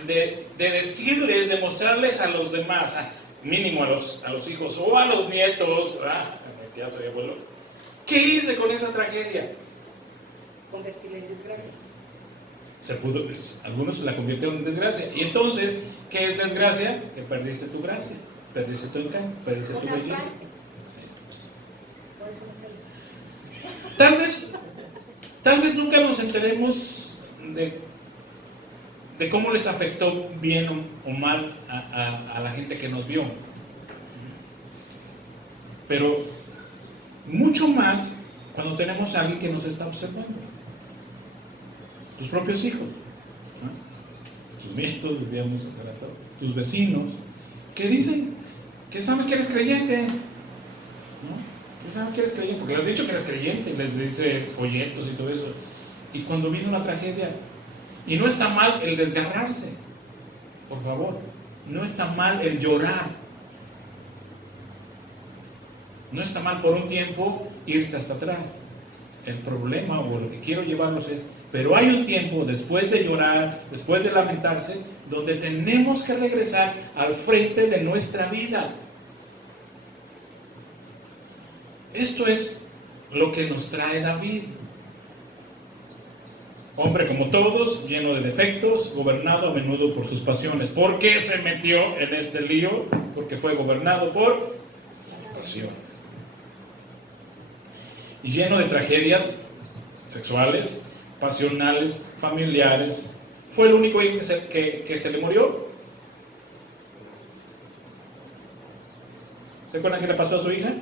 de decirles, de mostrarles a los demás, mínimo a los hijos o a los nietos, que ya soy abuelo, ¿qué hice con esa tragedia? Convertirla en desgracia. Se pudo, algunos la convirtieron en desgracia. Y entonces, ¿qué es desgracia? Que perdiste tu gracia, perdiste tu encanto, perdiste tu belleza. Tal vez nunca nos enteremos de cómo les afectó bien o mal a la gente que nos vio. Pero mucho más cuando tenemos a alguien que nos está observando. Tus propios hijos, ¿no? Tus nietos, decíamos hace rato, tus vecinos, que dicen que saben que eres creyente, ¿no? Pensaban que eres creyente, porque les has dicho que eres creyente, les dice folletos y todo eso. Y cuando vino una tragedia, y no está mal el desgarrarse, por favor, no está mal el llorar, no está mal por un tiempo irse hasta atrás. El problema o lo que quiero llevarlos es, pero hay un tiempo después de llorar, después de lamentarse, donde tenemos que regresar al frente de nuestra vida. Esto es lo que nos trae David. Hombre como todos, lleno de defectos, gobernado a menudo por sus pasiones. ¿Por qué se metió en este lío? Porque fue gobernado por pasiones. Y lleno de tragedias sexuales, pasionales, familiares. ¿Fue el único hijo que se le murió? ¿Se acuerdan qué le pasó a su hija?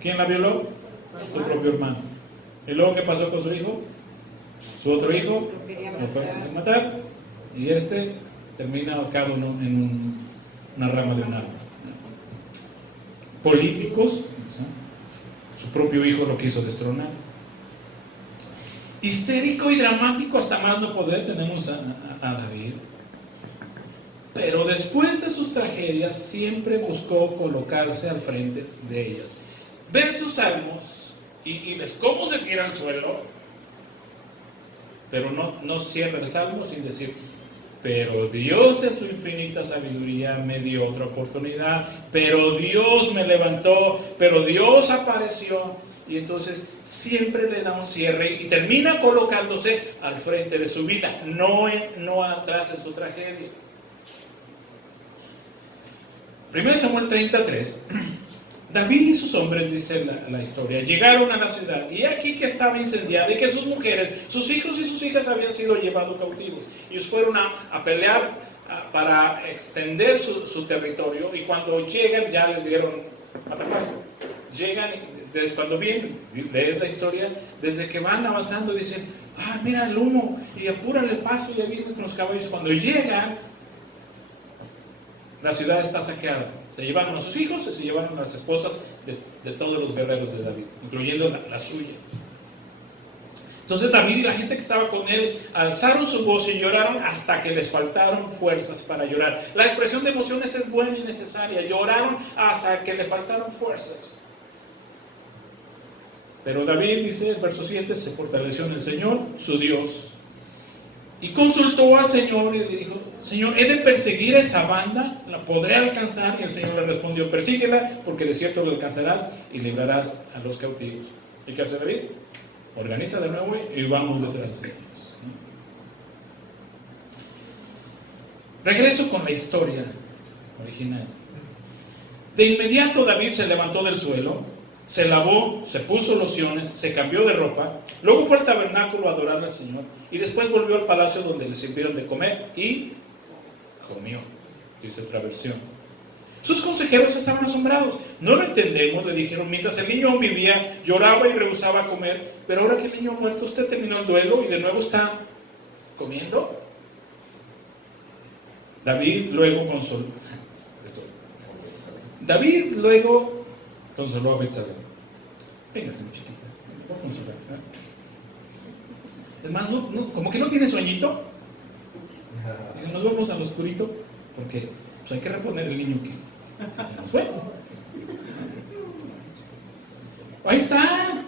¿Quién la violó? Su propio hermano. ¿Y luego qué pasó con su hijo? Su otro hijo lo fue a matar. Y este termina ahorcado en una rama de un árbol. Políticos, su propio hijo lo quiso destronar. Histérico y dramático hasta más no poder tenemos a David. Pero después de sus tragedias siempre buscó colocarse al frente de ellas. Ven sus salmos y ves cómo se tira al suelo, pero no cierra el salmo sin decir: pero Dios en su infinita sabiduría me dio otra oportunidad, pero Dios me levantó, pero Dios apareció. Y entonces siempre le da un cierre y termina colocándose al frente de su vida, no atrás en su tragedia. 1 Samuel 33. David y sus hombres, dice la historia, llegaron a la ciudad y aquí que estaba incendiada y que sus mujeres, sus hijos y sus hijas habían sido llevados cautivos. Ellos fueron a pelear para extender su territorio, y cuando llegan ya les dieron atraparse. Llegan y cuando vienen, lees la historia, desde que van avanzando dicen: mira el humo, y apúrale el paso, y ya vienen con los caballos. Cuando llegan, la ciudad está saqueada. Se llevaron a sus hijos y se llevaron a las esposas de todos los guerreros de David, incluyendo la suya. Entonces David y la gente que estaba con él alzaron su voz y lloraron hasta que les faltaron fuerzas para llorar. La expresión de emociones es buena y necesaria. Lloraron hasta que le faltaron fuerzas. Pero David, dice el verso 7, se fortaleció en el Señor, su Dios, y consultó al Señor y le dijo: Señor, ¿he de perseguir a esa banda? ¿La podré alcanzar? Y el Señor le respondió: persíguela, porque de cierto la alcanzarás y librarás a los cautivos. ¿Y qué hace David? Organiza de nuevo y vamos detrás de ellos. Regreso con la historia original. De inmediato David se levantó del suelo, se lavó, se puso lociones, se cambió de ropa, luego fue al tabernáculo a adorar al Señor, y después volvió al palacio donde le sirvieron de comer y comió, dice otra versión. Sus consejeros estaban asombrados. No lo entendemos, le dijeron, mientras el niño aún vivía, lloraba y rehusaba comer, pero ahora que el niño ha muerto, usted terminó el duelo y de nuevo está comiendo. David luego consoló a Betsabé. Véngase, mi chiquita, voy a consolar. Además, como que no tiene sueñito. Dice: nos vamos al oscurito, porque pues, hay que reponer el niño que se nos fue. Ahí está.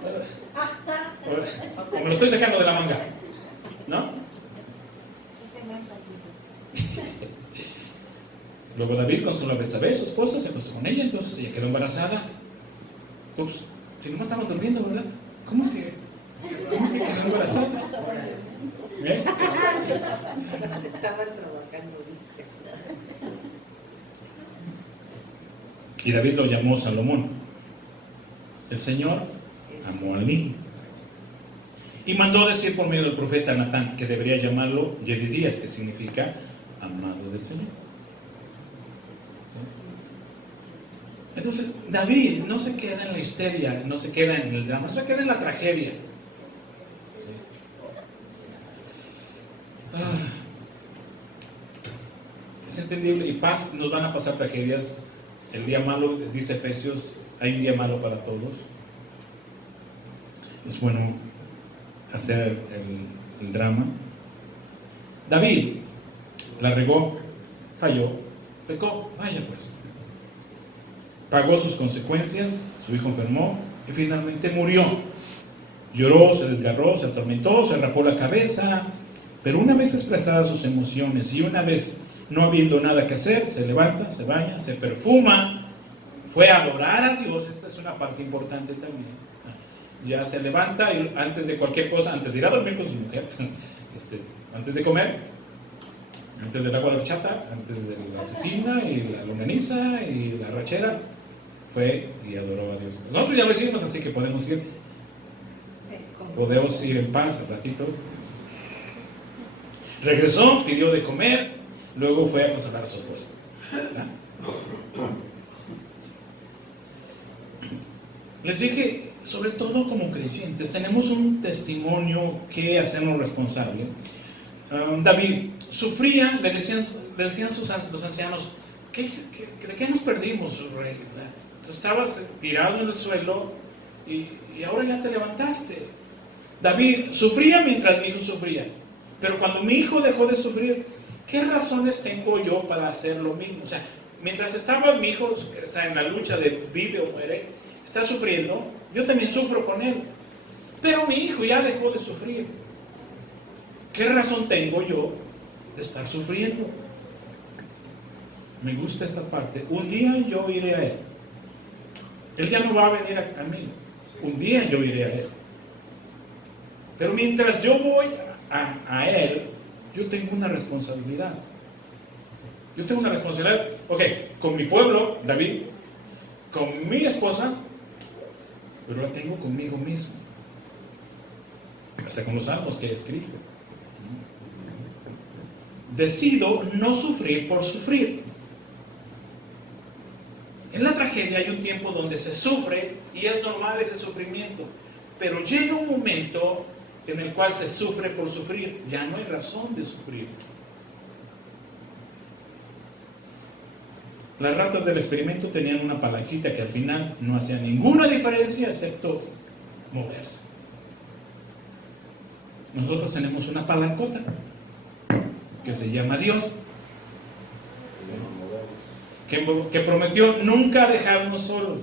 Me lo estoy sacando de la manga, ¿no? Luego David consoló a Betsabé, su esposa, se acostó con ella, entonces ella quedó embarazada. Ups, si no estaban durmiendo, ¿verdad? ¿Cómo es que quedó embarazada? ¿Eh? Estaban provocando. Y David lo llamó Salomón. El Señor amó al niño y mandó decir por medio del profeta Natán que debería llamarlo Yedidías, que significa amado del Señor. Entonces David no se queda en la histeria, no se queda en el drama, no se queda en la tragedia. Es entendible, y nos van a pasar tragedias. El día malo, dice Efesios, Hay un día malo para todos. Es bueno hacer el drama. David la regó, falló, pecó, vaya pues. Pagó sus consecuencias, su hijo enfermó y finalmente murió. Lloró, se desgarró, se atormentó, se rapó la cabeza, pero una vez expresadas sus emociones y una vez no habiendo nada que hacer, se levanta, se baña, se perfuma, fue a adorar a Dios. Esta es una parte importante también. Ya se levanta y antes de cualquier cosa, antes de ir a dormir con su mujer, antes de comer, antes del agua de horchata, antes de la cecina y la longaniza y la arrachera, fue y adoró a Dios. Nosotros ya lo hicimos, así que podemos ir. Podemos ir en paz al ratito. Regresó, pidió de comer, luego fue a consolar a su esposa. Les dije, sobre todo como creyentes, tenemos un testimonio que hacernos responsable. David sufría, le decían los ancianos, ¿de qué nos perdimos, rey? Estabas tirado en el suelo y ahora ya te levantaste. David sufría mientras mi hijo sufría, pero cuando mi hijo dejó de sufrir, ¿qué razones tengo yo para hacer lo mismo? O sea, mientras estaba mi hijo, está en la lucha de vive o muere, está sufriendo, yo también sufro con él, pero mi hijo ya dejó de sufrir. ¿Qué razón tengo yo de estar sufriendo? Me gusta esta parte. Un día yo iré a él. Él ya no va a venir a mí. Un día yo iré a él. Pero mientras yo voy a él, yo tengo una responsabilidad. Yo tengo una responsabilidad, con mi pueblo, David, con mi esposa, pero la tengo conmigo mismo. Hasta con los salmos que he escrito. Decido no sufrir por sufrir. En la tragedia hay un tiempo donde se sufre y es normal ese sufrimiento, pero llega un momento en el cual se sufre por sufrir. Ya no hay razón de sufrir. Las ratas del experimento tenían una palanquita que al final no hacía ninguna diferencia excepto moverse. Nosotros tenemos una palancota que se llama Dios, que prometió nunca dejarnos solos,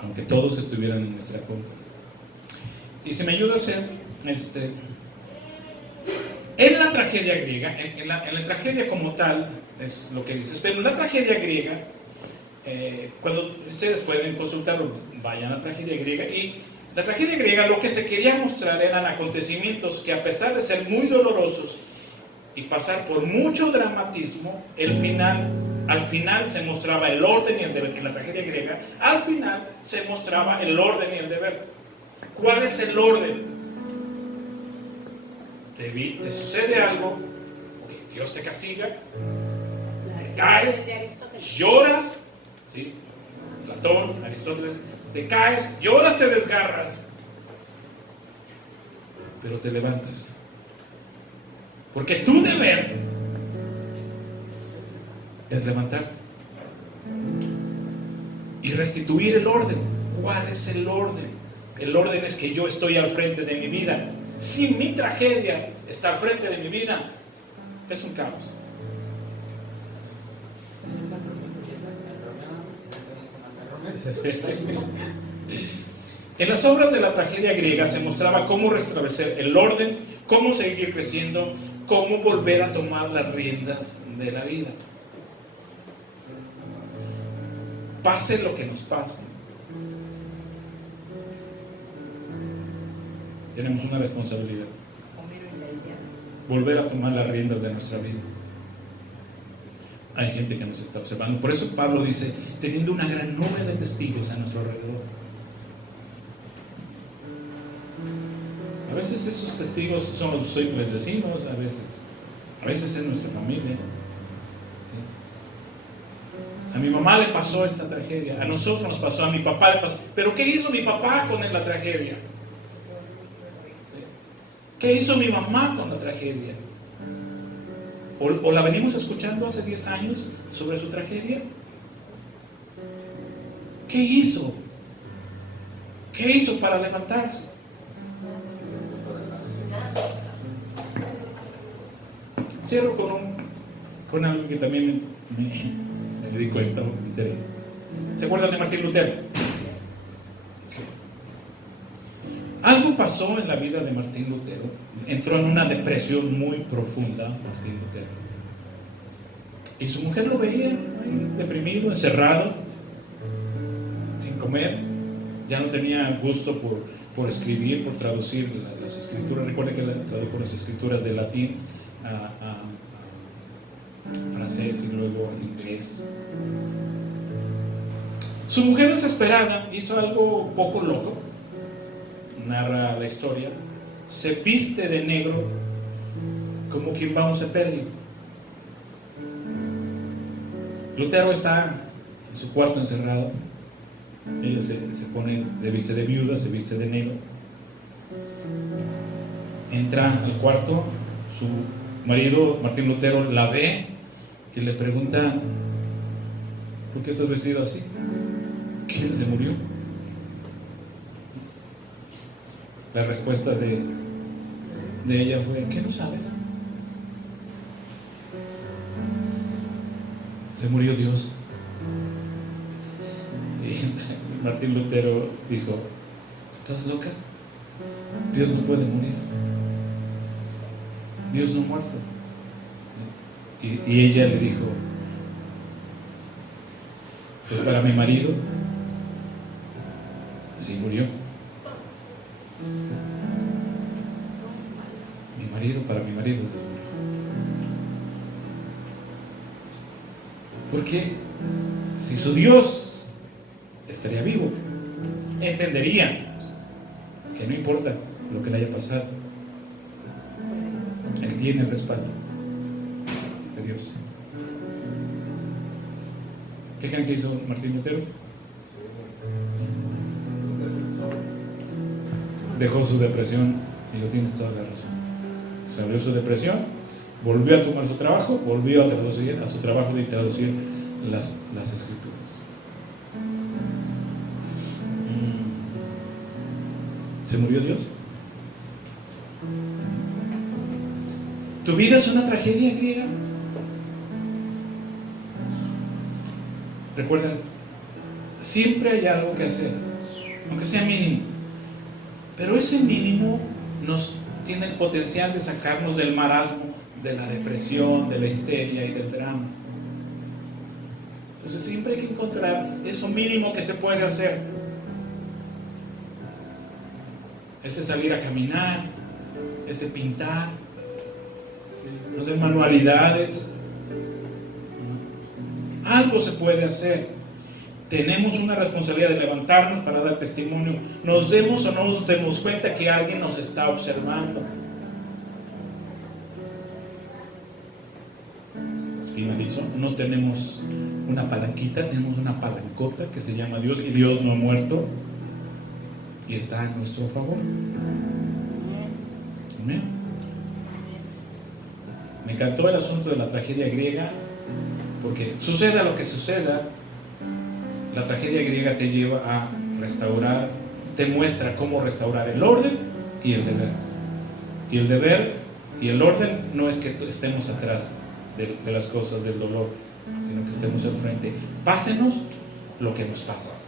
aunque todos estuvieran en nuestra contra. Y si me ayuda a hacer en la tragedia griega, en la tragedia como tal es lo que dices, pero en la tragedia griega, cuando ustedes pueden consultarlo, vayan a la tragedia griega. Y la tragedia griega, lo que se quería mostrar eran acontecimientos que, a pesar de ser muy dolorosos y pasar por mucho dramatismo, al final se mostraba el orden y el deber. En la tragedia griega, al final se mostraba el orden y el deber. ¿Cuál es el orden? Te sucede algo, Dios te castiga, te caes, lloras, ¿sí? Platón, Aristóteles, te caes, lloras, te desgarras, pero te levantas. Porque tu deber es levantarte y restituir el orden. ¿Cuál es el orden? El orden es que yo estoy al frente de mi vida. Si mi tragedia está al frente de mi vida, es un caos. En las obras de la tragedia griega se mostraba cómo restablecer el orden, cómo seguir creciendo, cómo volver a tomar las riendas de la vida. Pase lo que nos pase, tenemos una responsabilidad: volver a tomar las riendas de nuestra vida. Hay gente que nos está observando. Por eso Pablo dice, teniendo una gran nube de testigos a nuestro alrededor. A veces esos testigos son los simples vecinos, a veces es nuestra familia. ¿Sí? A mi mamá le pasó esta tragedia, a nosotros nos pasó, a mi papá le pasó. Pero ¿qué hizo mi papá con la tragedia? ¿Sí? ¿Qué hizo mi mamá con la tragedia? o la venimos escuchando hace 10 años sobre su tragedia. ¿Qué hizo? ¿Qué hizo para levantarse? Cierro con algo que también me di cuenta, me enteré. ¿Se acuerdan de Martín Lutero? Algo pasó en la vida de Martín Lutero. Entró en una depresión muy profunda, Martín Lutero. Y su mujer lo veía ahí, deprimido, encerrado, sin comer. Ya no tenía gusto por escribir, por traducir las escrituras. Recuerde que tradujo las escrituras de latín a francés y luego al inglés. Su mujer, desesperada, hizo algo poco loco. Narra la historia. Se viste de negro como quien va a un sepelio. Lutero está en su cuarto encerrado. Ella se viste de viuda, se viste de negro. Entra al cuarto. Su marido, Martín Lutero, la ve y le pregunta: ¿por qué estás vestido así? ¿Quién se murió? La respuesta de ella fue: ¿qué no sabes? Se murió Dios. Y Martín Lutero dijo: ¿estás loca? Dios no puede morir. Dios no ha muerto. Y ella le dijo: pues para mi marido sí murió. Para mi marido. Porque si su Dios estaría vivo, entendería que no importa lo que le haya pasado, Él tiene el respaldo de Dios. ¿Qué creen que hizo Martín Lutero? Dejó su depresión. Digo, tienes toda la razón. Salió su depresión, volvió a tomar su trabajo, volvió a su trabajo de traducir las escrituras. ¿Se murió Dios? ¿Tu vida es una tragedia griega? Recuerden, siempre hay algo que hacer, aunque sea mínimo. Pero ese mínimo tiene el potencial de sacarnos del marasmo, de la depresión, de la histeria y del drama. Entonces siempre hay que encontrar eso mínimo que se puede hacer. Ese salir a caminar, ese pintar, no sé, manualidades. Algo se puede hacer. Tenemos una responsabilidad de levantarnos para dar testimonio. Nos demos o no nos demos cuenta que alguien nos está observando. Finalizo. No tenemos una palanquita, tenemos una palancota que se llama Dios, y Dios no ha muerto y está a nuestro favor. Amén. Me encantó el asunto de la tragedia griega, porque suceda lo que suceda, la tragedia griega te lleva a restaurar, te muestra cómo restaurar el orden y el deber. Y el deber y el orden no es que estemos atrás de las cosas, del dolor, sino que estemos enfrente. Pásenos lo que nos pasa.